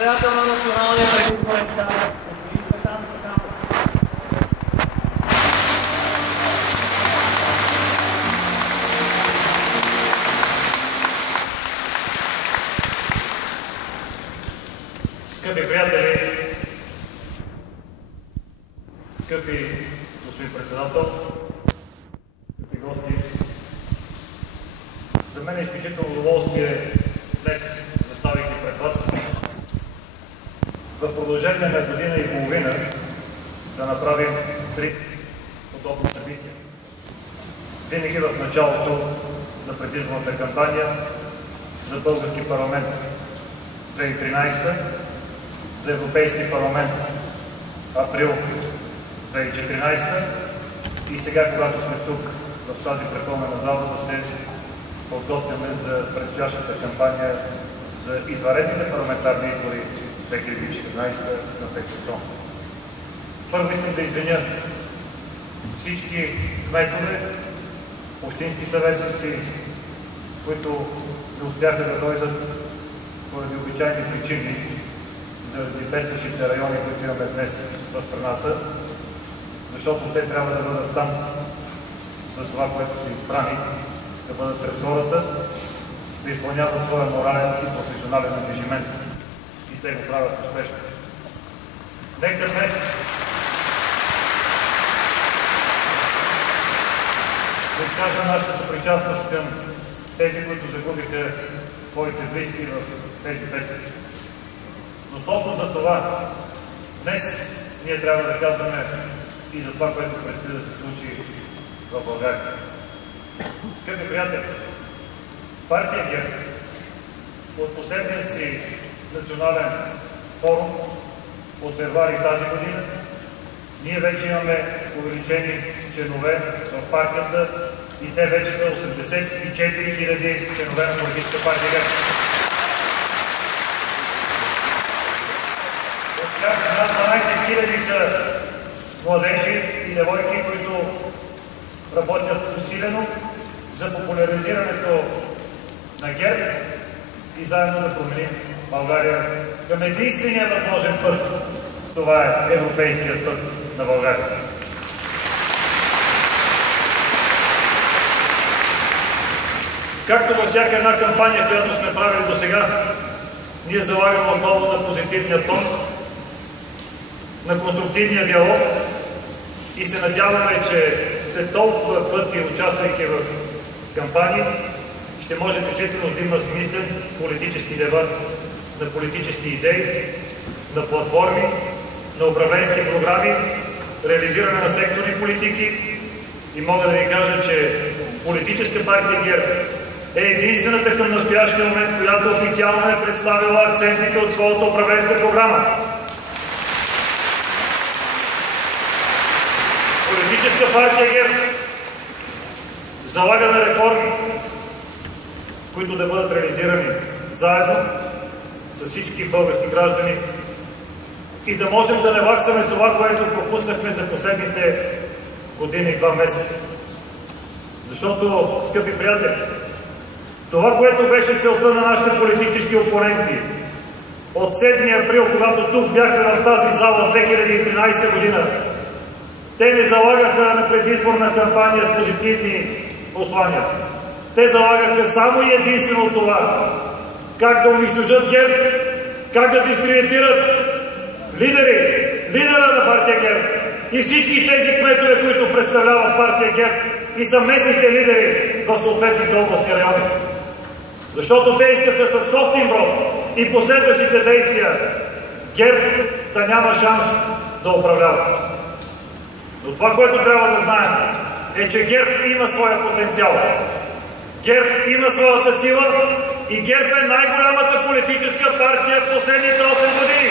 Председател на Националния предизборен щаб господин Цветан Цветанов. Скъпи приятели, скъпи господин председател, скъпи гости, за мен е изключително удоволствие днес да ставайки пред вас в продължение на година и половина да направим 3 подобни събития. Винаги в началото на предизборната кампания за български парламент 2013, за Европейски парламент април 2014 и сега, когато сме тук в тази препълнена зала, да се подготвяме за предстоящата кампания за извънредните парламентарни избори 2014 на 5 октомври. Първо искам да извиня всички кметове, общински съветници, които не успяха да дойдат поради обичайни причини, заради бедстващите райони, които имаме днес в страната, защото те трябва да бъдат там за това, което са избрани, да бъдат сред хората, да изпълняват своя морален и професионален ангажимент. И те го правят успешно. Нека днес да изкажем нашата съпричастност към тези, които загубиха своите близки в тези бедствия. Но точно за това днес ние трябва да казваме и за това, което предстои да се случи в България. Скъпи приятели, партия ГЕРБ от последният си национален форум от февруари тази година, ние вече имаме увеличени членове в партията и те вече са 84 000 членове на Политическа партия ГЕРБ. От тях над 12 000 са младежи и девойки, които работят усилено за популяризирането на ГЕРБ и заедно да променим България към единствения възможен път. Това е европейският път на България. Както във всяка една кампания, която сме правили до сега, ние залагаме отново на позитивния тон, на конструктивния диалог и се надяваме, че след толкова пъти, участвайки в кампании, ще може действително да има смислен политически дебат на политически идеи, на платформи, на управленски програми, реализиране на секторни политики и мога да ви кажа, че Политическа партия ГЕРБ е единствената към настоящия момент, която официално е представила акцентите от своята управленска програма. Политическа партия ГЕРБ залага на реформи, които да бъдат реализирани заедно с всички български граждани и да можем да наваксаме това, което пропуснахме за последните години и 2 месеца. Защото, скъпи приятели, това, което беше целта на нашите политически опоненти от 7 април, когато тук бяхме в тази зала 2013 година, те не залагаха на предизборна кампания с позитивни послания. Те залагаха само и единствено това, как да унищожат ГЕРБ, как да дискредитират лидера на партия ГЕРБ и всички тези кметове, които представляват партия ГЕРБ и са местните лидери в съответните области райони. Защото те искаха с костин брод и последващите действия ГЕРБ да няма шанс да управлява. Но това, което трябва да знаем, е, че ГЕРБ има своя потенциал. ГЕРБ има своята сила и ГЕРБ е най-голямата политическа партия в последните 8 години.